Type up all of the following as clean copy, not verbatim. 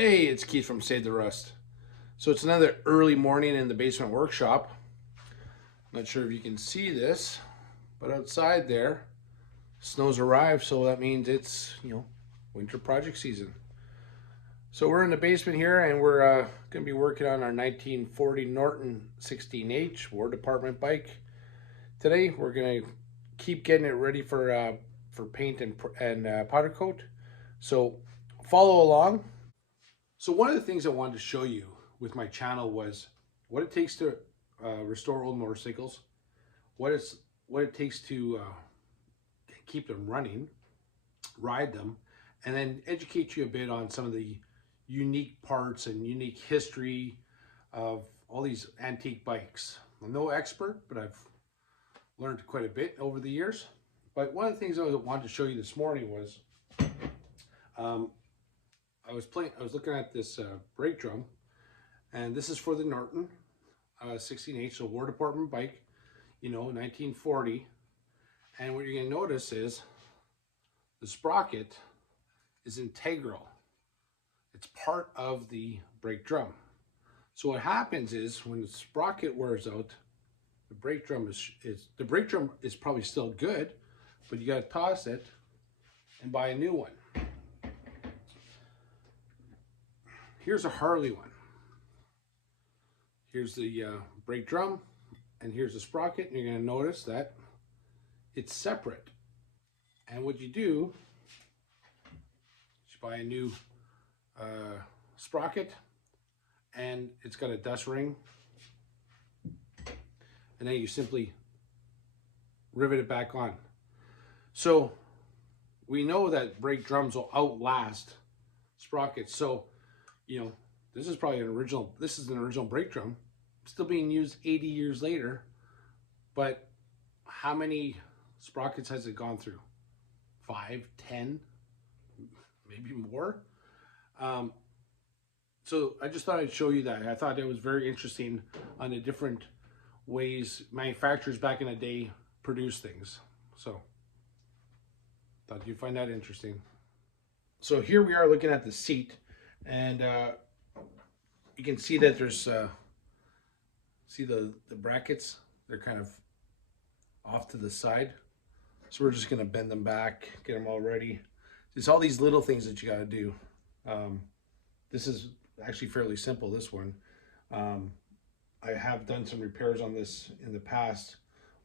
Hey, it's Keith from Save the Rust. So it's another early morning in the basement workshop. Not sure if you can see this, but outside there, snow's arrived, so that means it's, winter project season. So we're in the basement here and we're going to be working on our 1940 Norton 16H War Department bike. Today we're going to keep getting it ready for paint and powder coat. So follow along. So one of the things I wanted to show you with my channel was what it takes to restore old motorcycles, what it takes to keep them running, ride them, and then educate you a bit on some of the unique parts and unique history of all these antique bikes. I'm no expert, but I've learned quite a bit over the years. But one of the things I wanted to show you this morning was I was looking at this brake drum, and this is for the Norton 16H, so War Department bike, 1940. And what you're going to notice is the sprocket is integral. It's part of the brake drum. So what happens is when the sprocket wears out, the brake drum is probably still good, but you got to toss it and buy a new one. Here's a Harley one. Here's the brake drum, and here's the sprocket, and you're going to notice that it's separate. And what you do is you buy a new sprocket, and it's got a dust ring, and then you simply rivet it back on. So we know that brake drums will outlast sprockets. So this is probably an original brake drum, still being used 80 years later, but how many sprockets has it gone through? 5, 10, maybe more. So I just thought I'd show you that. I thought it was very interesting on the different ways manufacturers back in the day produce things. So thought you'd find that interesting. So here we are looking at the seat. And you can see that there's see the brackets, they're kind of off to the side, so we're just going to bend them back, get them all ready. It's all these little things that you got to do. This is actually fairly simple, this one. I have done some repairs on this in the past,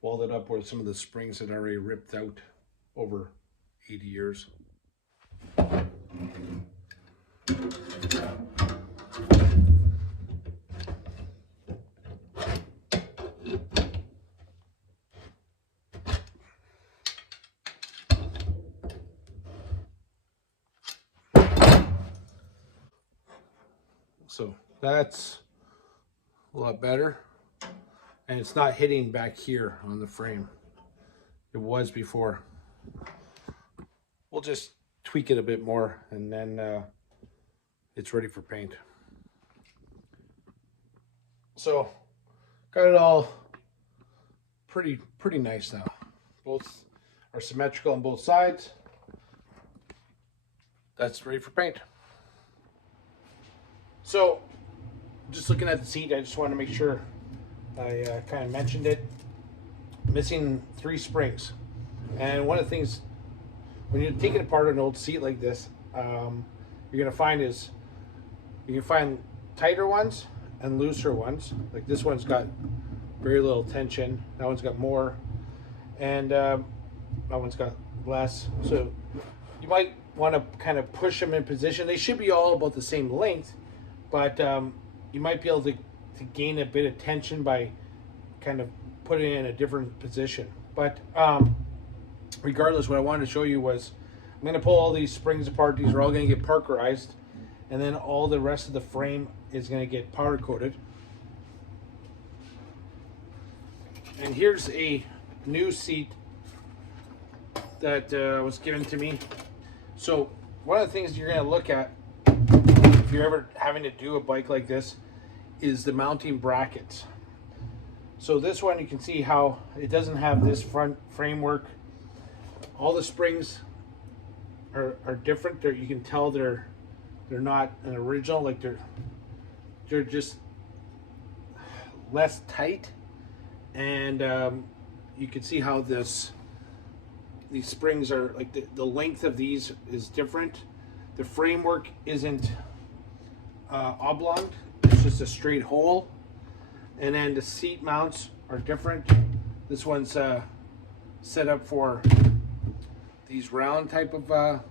welded up where some of the springs had already ripped out over 80 years. So that's a lot better, and it's not hitting back here on the frame. It was before. We'll just tweak it a bit more, and then it's ready for paint. So got it all pretty nice now. Both are symmetrical on both sides. That's ready for paint. So just looking at the seat, I just want to make sure I kind of mentioned it. Missing 3 springs. And one of the things when you're taking apart an old seat like this, you're going to find is you can find tighter ones and looser ones. Like this one's got very little tension, that one's got more, and that one's got less. So you might want to kind of push them in position. They should be all about the same length, but you might be able to gain a bit of tension by kind of putting it in a different position. But regardless, what I wanted to show you was I'm going to pull all these springs apart. These are all going to get parkerized, and then all the rest of the frame is going to get powder coated. And here's a new seat that was given to me. So one of the things you're going to look at if you're ever having to do a bike like this is the mounting brackets. So this one, you can see how it doesn't have this front framework. All the springs are different. You can tell they're They're not an original, like they're just less tight, and you can see how these springs are, like the length of these is different. The framework isn't oblong, it's just a straight hole, and then the seat mounts are different. This one's set up for these round type of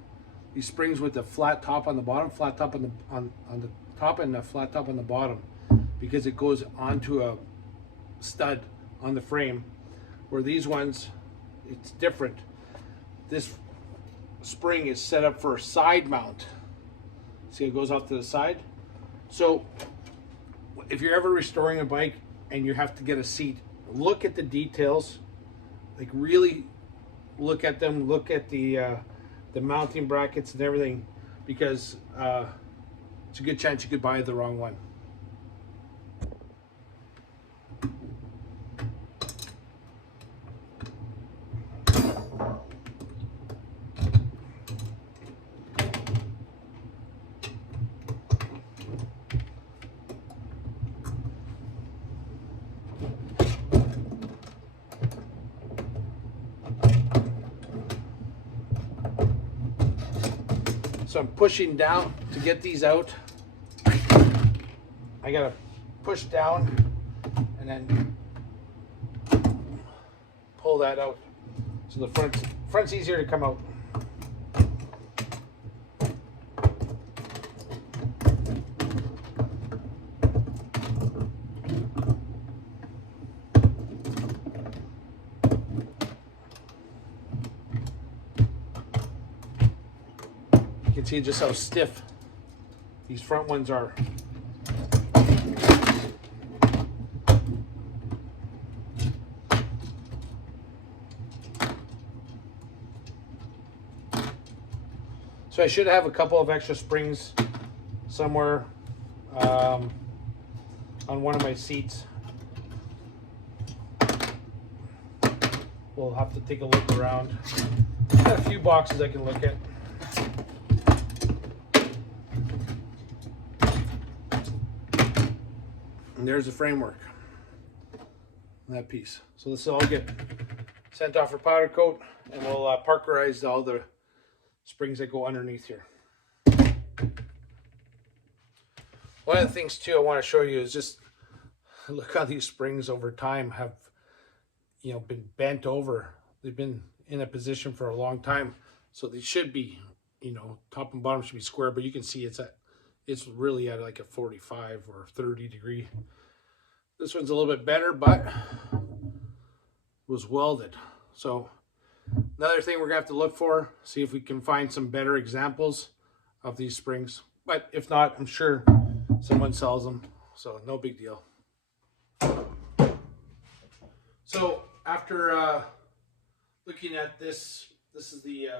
these springs with the flat top on the bottom, flat top on the top, and a flat top on the bottom, because it goes onto a stud on the frame. Where these ones, it's different. This spring is set up for a side mount. See, it goes off to the side. So if you're ever restoring a bike and you have to get a seat, look at the details, like really look at them, look at the mounting brackets and everything, because it's a good chance you could buy the wrong one. So I'm pushing down to get these out. I gotta push down and then pull that out. So the front's easier to come out. You can see just how stiff these front ones are. So I should have a couple of extra springs somewhere on one of my seats. We'll have to take a look around. Got a few boxes I can look at. And there's the framework, that piece. So this will all get sent off for powder coat, and we'll parkerize all the springs that go underneath here. One of the things too I want to show you is just look how these springs over time have, you know, been bent over. They've been in a position for a long time, so they should be, you know, top and bottom should be square, but you can see it's really at like a 45 or 30 degree. This one's a little bit better, but was welded. So another thing we're gonna have to look for, see if we can find some better examples of these springs. But if not, I'm sure someone sells them, so no big deal. So after looking at this is the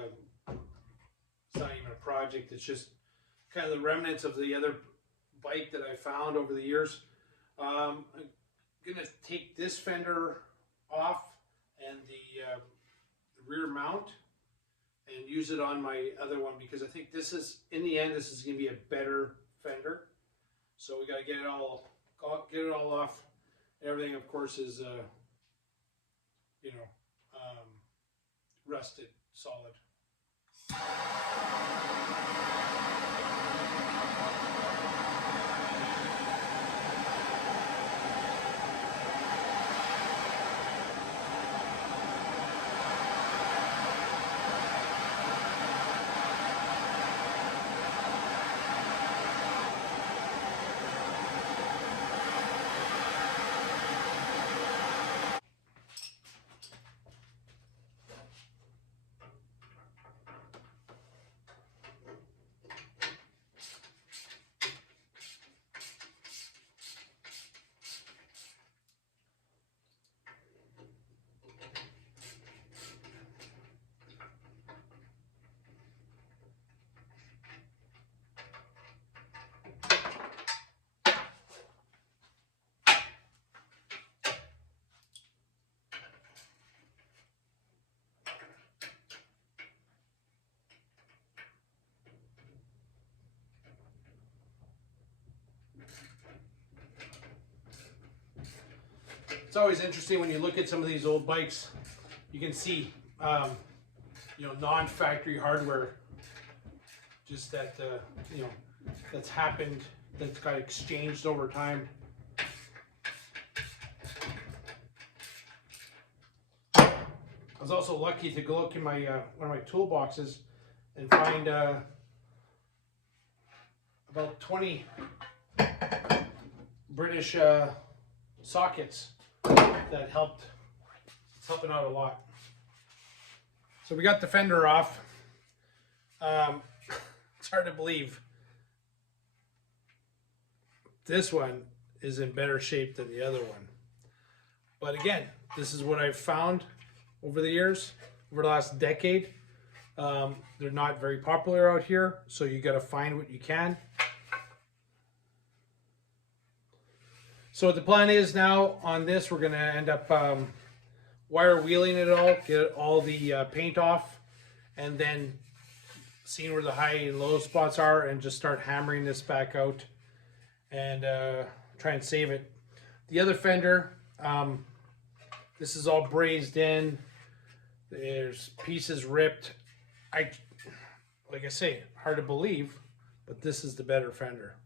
it's not even a project, it's just kind of the remnants of the other bike that I found over the years. I'm gonna take this fender off and the rear mount and use it on my other one, because I think this is, in the end, this is gonna be a better fender. So we gotta get it all off. Everything, of course, is you know, rusted solid. It's always interesting when you look at some of these old bikes, you can see, you know, non-factory hardware, just that, you know, that's happened, that's got exchanged over time. I was also lucky to go look in my one of my toolboxes and find about 20 British sockets that helped. It's helping out a lot. So we got the fender off. It's hard to believe this one is in better shape than the other one. But again, this is what I've found over the years, over the last decade. They're not very popular out here, so you got to find what you can. So the plan is now on this, we're going to end up wire wheeling it all, get all the paint off, and then seeing where the high and low spots are and just start hammering this back out and try and save it. The other fender, this is all brazed in. There's pieces ripped. Like I say, hard to believe, but this is the better fender.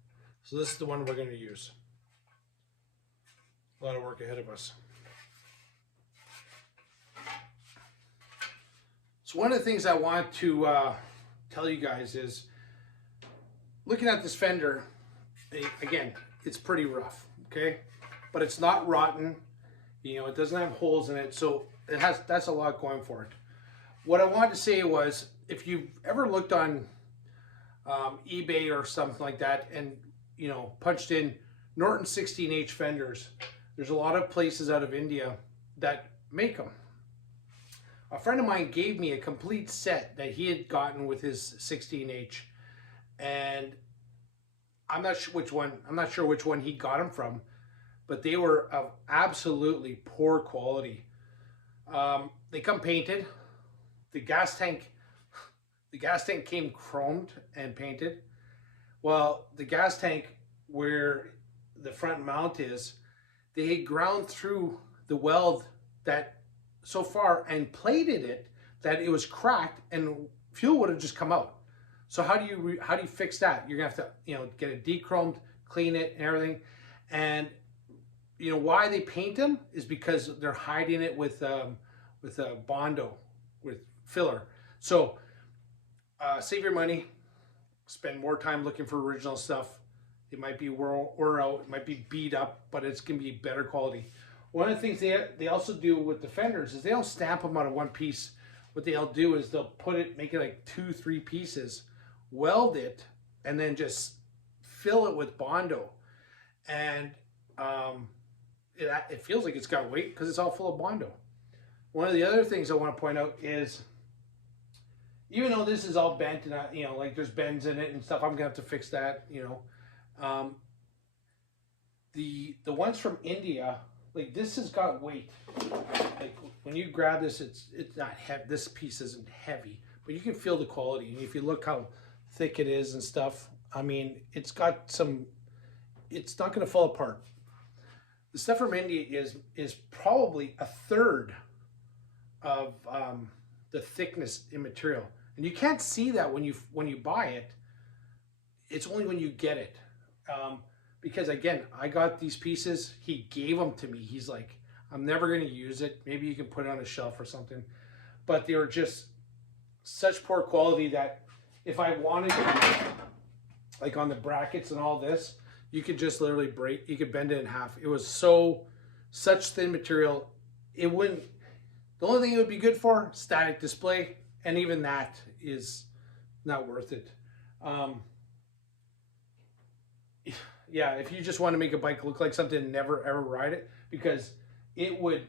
So this is the one we're going to use. A lot of work ahead of us. So one of the things I want to tell you guys is, looking at this fender, again, it's pretty rough, okay? But it's not rotten, you know, it doesn't have holes in it, so it has, that's a lot going for it. What I wanted to say was, if you've ever looked on eBay or something like that and, you know, punched in Norton 16H fenders, there's a lot of places out of India that make them. A friend of mine gave me a complete set that he had gotten with his 16H, and I'm not sure which one he got them from, but they were of absolutely poor quality. They come painted. The gas tank came chromed and painted. Well, the gas tank where the front mount is, they had ground through the weld that so far and plated it that it was cracked and fuel would have just come out. So how do you fix that? You're gonna have to, you know, get it de-chromed, clean it and everything. And you know why they paint them is because they're hiding it with a Bondo, with filler. So save your money, spend more time looking for original stuff. It might be wore out, it might be beat up, but it's gonna be better quality. One of the things they also do with the fenders is they don't stamp them out of one piece. What they'll do is they'll put it, make it like 2-3 pieces, weld it, and then just fill it with Bondo. And it feels like it's got weight because it's all full of Bondo. One of the other things I want to point out is, even though this is all bent and you know, like there's bends in it and stuff, I'm gonna have to fix that. You know, the ones from India, like this has got weight. Like when you grab this, it's not heavy. This piece isn't heavy, but you can feel the quality. And if you look how thick it is and stuff, I mean, it's got some. It's not going to fall apart. The stuff from India is probably a third of the thickness in material, and you can't see that when you buy it. It's only when you get it. Because again, I got these pieces, he gave them to me. He's like, I'm never going to use it. Maybe you can put it on a shelf or something. But they were just such poor quality that if I wanted to, like on the brackets and all this, you could just literally you could bend it in half. It was such thin material. It wouldn't, the only thing it would be good for, static display. And even that is not worth it. Yeah, if you just want to make a bike look like something and never ever ride it, because it would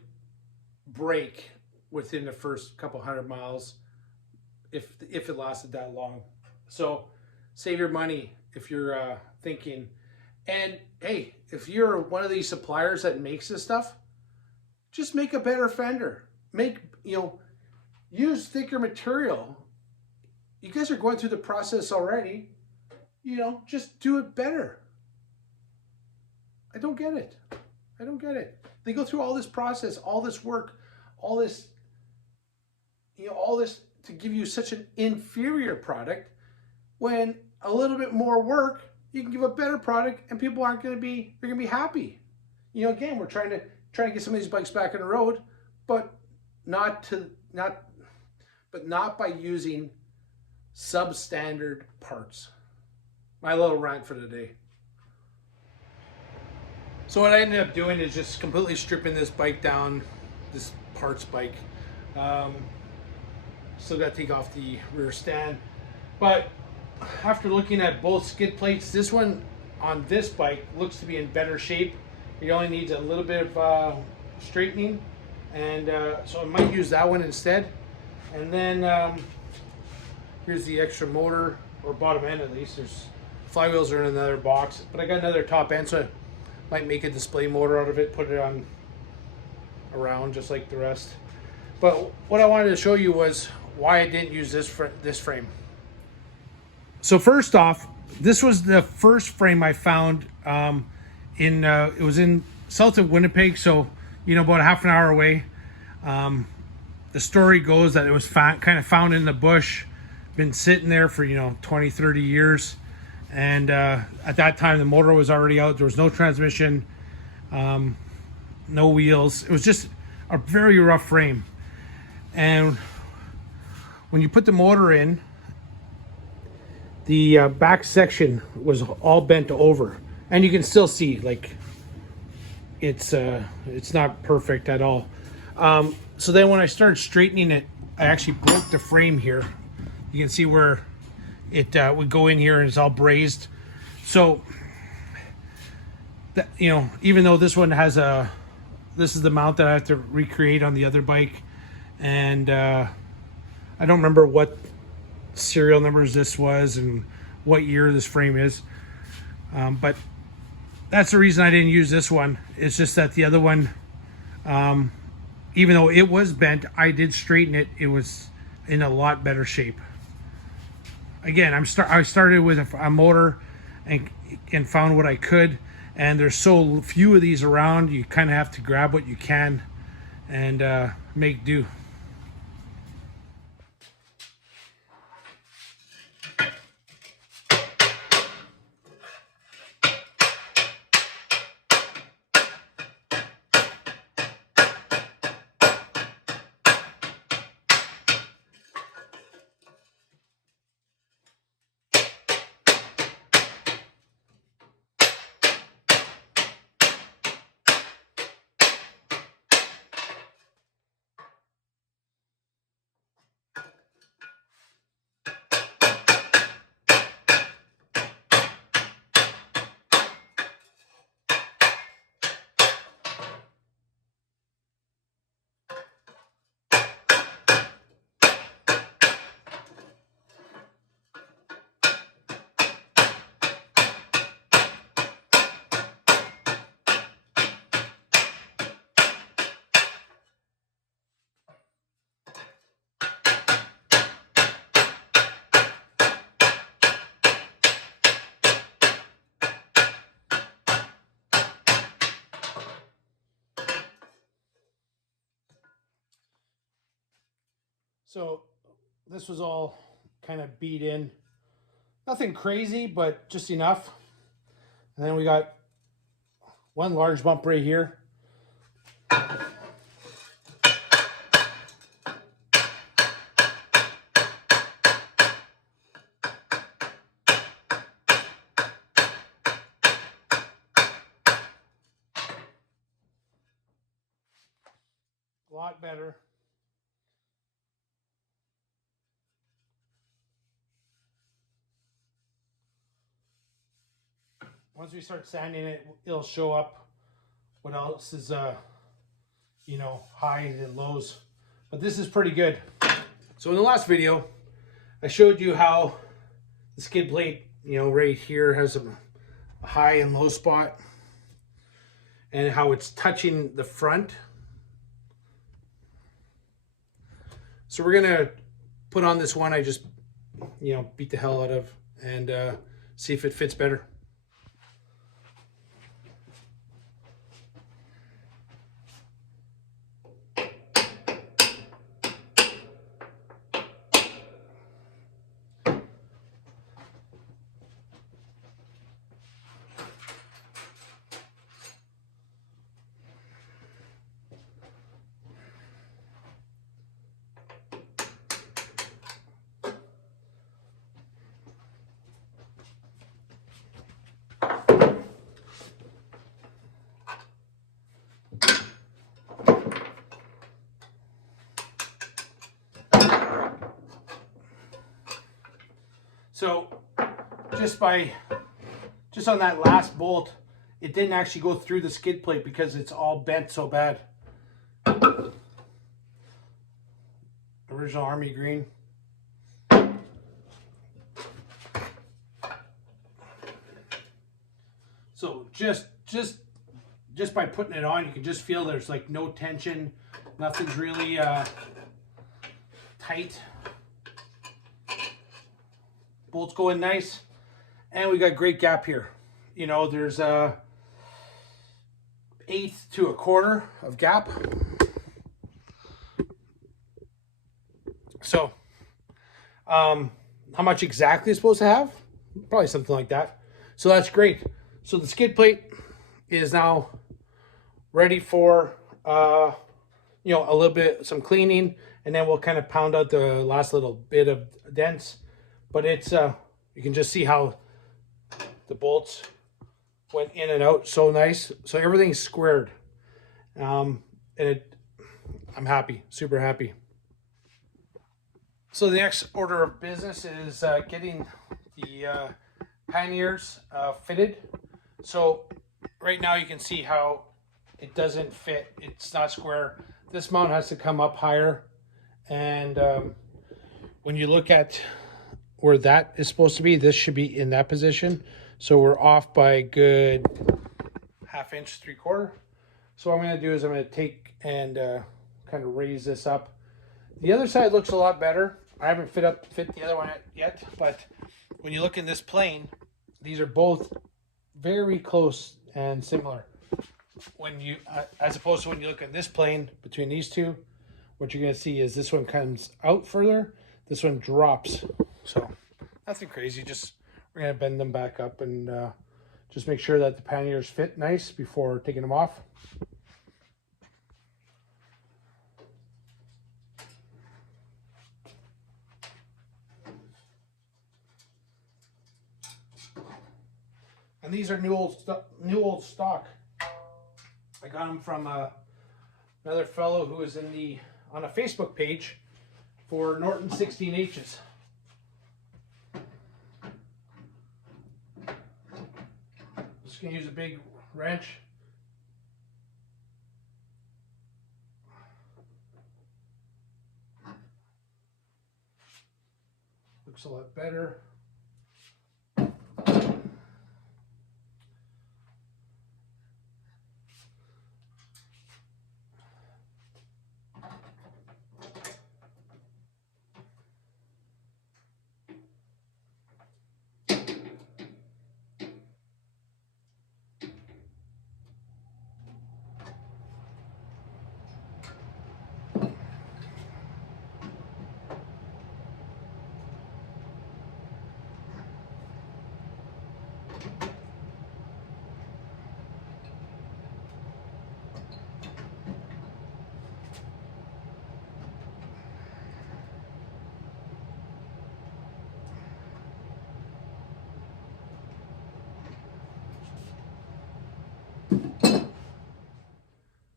break within the first couple 100 miles if it lasted that long. So save your money if you're thinking. And hey, if you're one of these suppliers that makes this stuff, just make a better fender. Use thicker material. You guys are going through the process already. Just do it better. I don't get it. I don't get it. They go through all this process, all this work, all this, all this to give you such an inferior product, when a little bit more work, you can give a better product and people aren't going to be, they're going to be happy. Again, we're trying to get some of these bikes back on the road, but not by using substandard parts. My little rant for today. So what I ended up doing is just completely stripping this bike down, this parts bike. Still got to take off the rear stand, but after looking at both skid plates, this one on this bike looks to be in better shape. It only needs a little bit of straightening, and so I might use that one instead. And then here's the extra motor, or bottom end at least. There's flywheels are in another box, but I got another top end, so I might make a display motor out of it, put it on around just like the rest. But what I wanted to show you was why I didn't use this frame. So first off, this was the first frame I found it was in south of Winnipeg, so about a half an hour away. The story goes that it was kind of found in the bush, been sitting there for 20, 30 years, and at that time the motor was already out. There was no transmission, no wheels. It was just a very rough frame, and when you put the motor in, the back section was all bent over, and you can still see like it's not perfect at all. So then when I started straightening it, I actually broke the frame here. You can see where it would go in here, and it's all brazed. So that, even though this one has this is the mount that I have to recreate on the other bike, and I don't remember what serial numbers this was and what year this frame is, but that's the reason I didn't use this one. It's just that the other one, even though it was bent, I did straighten it. It was in a lot better shape. Again, I started with a motor and found what I could, and there's so few of these around, you kind of have to grab what you can and make do. So this was all kind of beat in. Nothing crazy, but just enough. And then we got one large bump right here. A lot better. Once we start sanding it, it'll show up what else is, highs and lows. But this is pretty good. So in the last video, I showed you how the skid plate, right here has a high and low spot, and how it's touching the front. So we're gonna put on this one I just, beat the hell out of, and see if it fits better. just on that last bolt, it didn't actually go through the skid plate because it's all bent so bad. Original Army green. So just by putting it on, you can just feel there's like no tension. Nothing's really tight. Bolts go in nice. And we got great gap here. You know, there's a 1/8 to 1/4 of gap. So, how much exactly it's supposed to have? Probably something like that. So that's great. So the skid plate is now ready for, you know, a little bit, some cleaning, and then we'll kind of pound out the last little bit of dents. But it's, you can just see how the bolts went in and out so nice. So everything's squared. And I'm happy, super happy. So the next order of business is getting the panniers fitted. So right now you can see how it doesn't fit. It's not square. This mount has to come up higher. And when you look at where that is supposed to be, this should be in that position. So we're off by a good 1/2 inch, 3/4. So what I'm going to do is I'm going to take and kind of raise this up. The other side looks a lot better. I haven't fit the other one yet, but when you look in this plane, these are both very close and similar. When you, as opposed to when you look at this plane between these two, what you're going to see is this one comes out further, this one drops. So nothing crazy. Just we're going to bend them back up and just make sure that the panniers fit nice before taking them off. And these are new old stock. I got them from another fellow who is on a Facebook page for Norton 16Hs. Just gonna use a big wrench. Looks a lot better.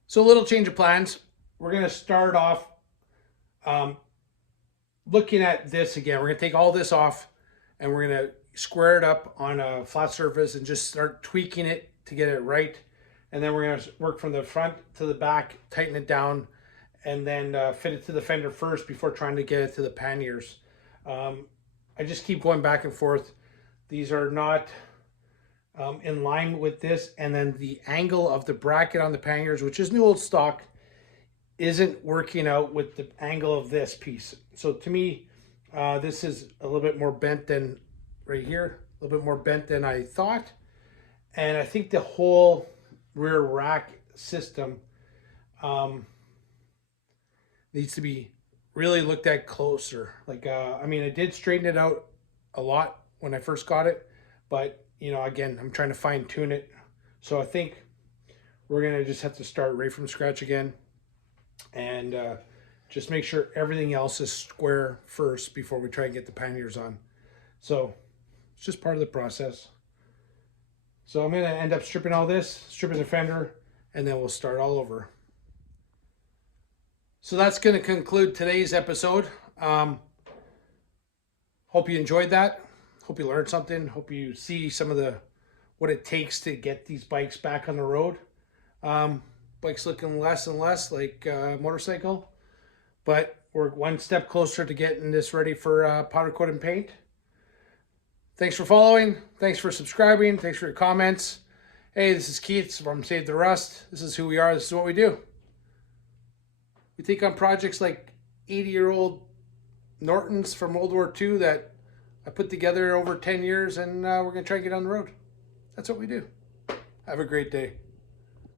So a little change of plans. We're going to start off looking at this again. We're going to take all this off and we're going to square it up on a flat surface and just start tweaking it to get it right. And then we're going to work from the front to the back, tighten it down, and then fit it to the fender first before trying to get it to the panniers. I just keep going back and forth. These are not in line with this, and then the angle of the bracket on the panniers, which is new old stock, isn't working out with the angle of this piece. So to me, this is a little bit more bent than right here, a little bit more bent than I thought. And I think the whole rear rack system needs to be really looked at closer. Like, I mean, I did straighten it out a lot when I first got it, but you know, again, I'm trying to fine tune it. So I think we're going to just have to start right from scratch again and just make sure everything else is square first before we try and get the panniers on. So it's just part of the process. So I'm going to end up stripping all this, stripping the fender, and then we'll start all over. So that's going to conclude today's episode. Hope you enjoyed that. Hope you learned something. Hope you see some of the what it takes to get these bikes back on the road. Bikes looking less and less like a motorcycle, but we're one step closer to getting this ready for powder coat and paint. Thanks for following. Thanks for subscribing. Thanks for your comments. Hey, this is Keith from Save the Rust. This is who we are. This is what we do. We take on projects like 80-year-old Nortons from World War II that I put together over 10 years, and we're going to try and get on the road. That's what we do. Have a great day.